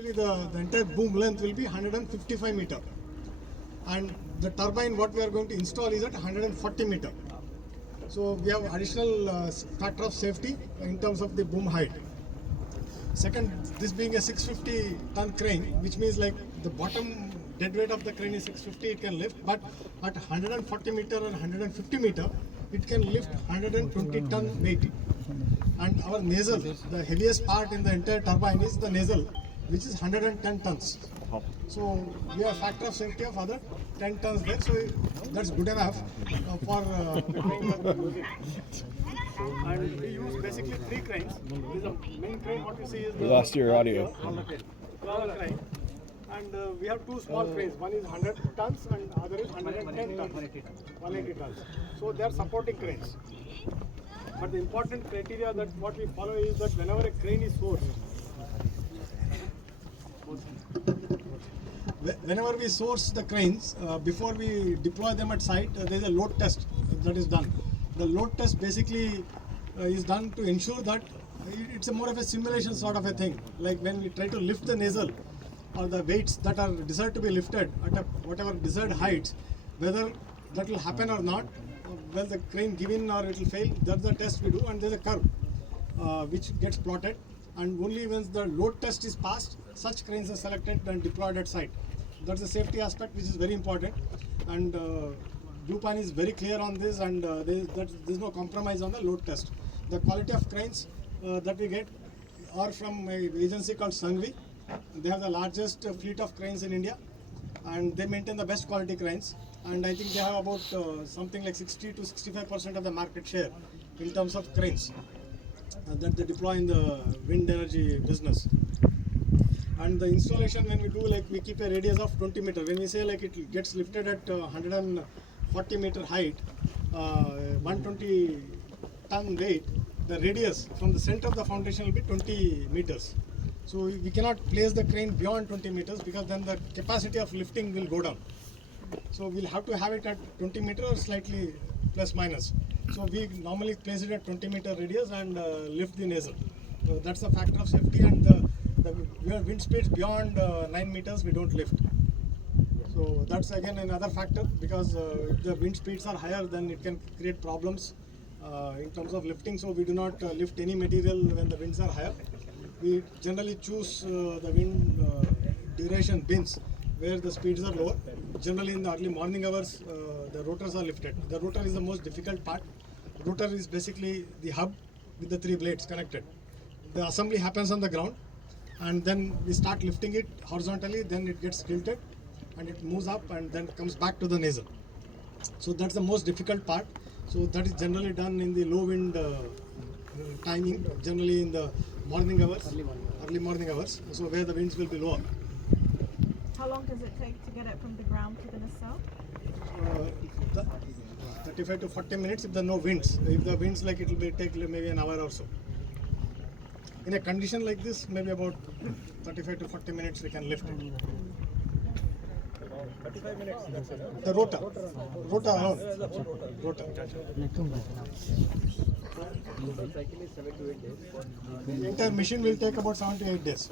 Actually, the entire boom length will be 155 meter, and the turbine what we are going to install is at 140 meter. So we have additional factor of safety in terms of the boom height. Second, this being a 650 ton crane, which means like the bottom dead weight of the crane is 650, it can lift, but at 140 meter and 150 meter, it can lift 120 ton weight. And our nacelle, the heaviest part in the entire turbine is the nacelle, which is 110 tons. So we have factor of safety of other 10 tons there, so that's good enough for the crane that we are using. And we use basically 3 cranes. This is the main crane. What you see is the We lost your audio. crawler crane. And we have 2 small cranes. One is 100 tons and other is 110 tons. 180 tons. So they are supporting cranes. But the important criteria that what we follow is that whenever a crane is sourced, whenever we source the cranes, before we deploy them at site, there is a load test that is done. The load test basically is done to ensure that it's a more of a simulation sort of a thing. Like when we try to lift the nacelle or the weights that are desired to be lifted at whatever desired heights, whether that will happen or not, will the crane give in or it will fail, that's the test we do, and there's a curve which gets plotted, and only once the load test is passed, such cranes are selected and deployed at site. That's the safety aspect which is very important, and Blue Pine is very clear on this, and there's no compromise on the load test. The quality of cranes that we get are from an agency called Sangvi. They have the largest fleet of cranes in India, and they maintain the best quality cranes. And I think they have about something like 60 to 65% of the market share in terms of cranes that they deploy in the wind energy business. And the installation, when we do, like we keep a radius of 20 meter. When we say like it gets lifted at 140 meter height, 120 ton weight, the radius from the center of the foundation will be 20 meters. So we cannot place the crane beyond 20 meters because then the capacity of lifting will go down. So we'll have to have it at 20 meter or slightly plus minus. So we normally place it at 20 meter radius and lift the nacelle. So that's a factor of safety, and we have wind speeds beyond 9 meters we don't lift. So that's again another factor, because if the wind speeds are higher, then it can create problems in terms of lifting. So we do not lift any material when the winds are higher. We generally choose the wind duration bins where the speeds are lower. Generally in the early morning hours, the rotors are lifted. The rotor is the most difficult part. Rotor is basically the hub with the 3 blades connected. The assembly happens on the ground, and then we start lifting it horizontally, then it gets tilted and it moves up and then comes back to the nacelle. So that's the most difficult part. So that is generally done in the low wind timing, generally in the morning hours, early morning hours, so where the winds will be lower. How long does it take to get it from the ground to the nacelle? 35 to 40 minutes if there are no winds. If the winds, like it will take maybe an hour or so. In a condition like this, maybe about 35 to 40 minutes we can lift it. 35 minutes, that's it. The rotor alone. Rotor. The entire machine will take about 7 to 8 days.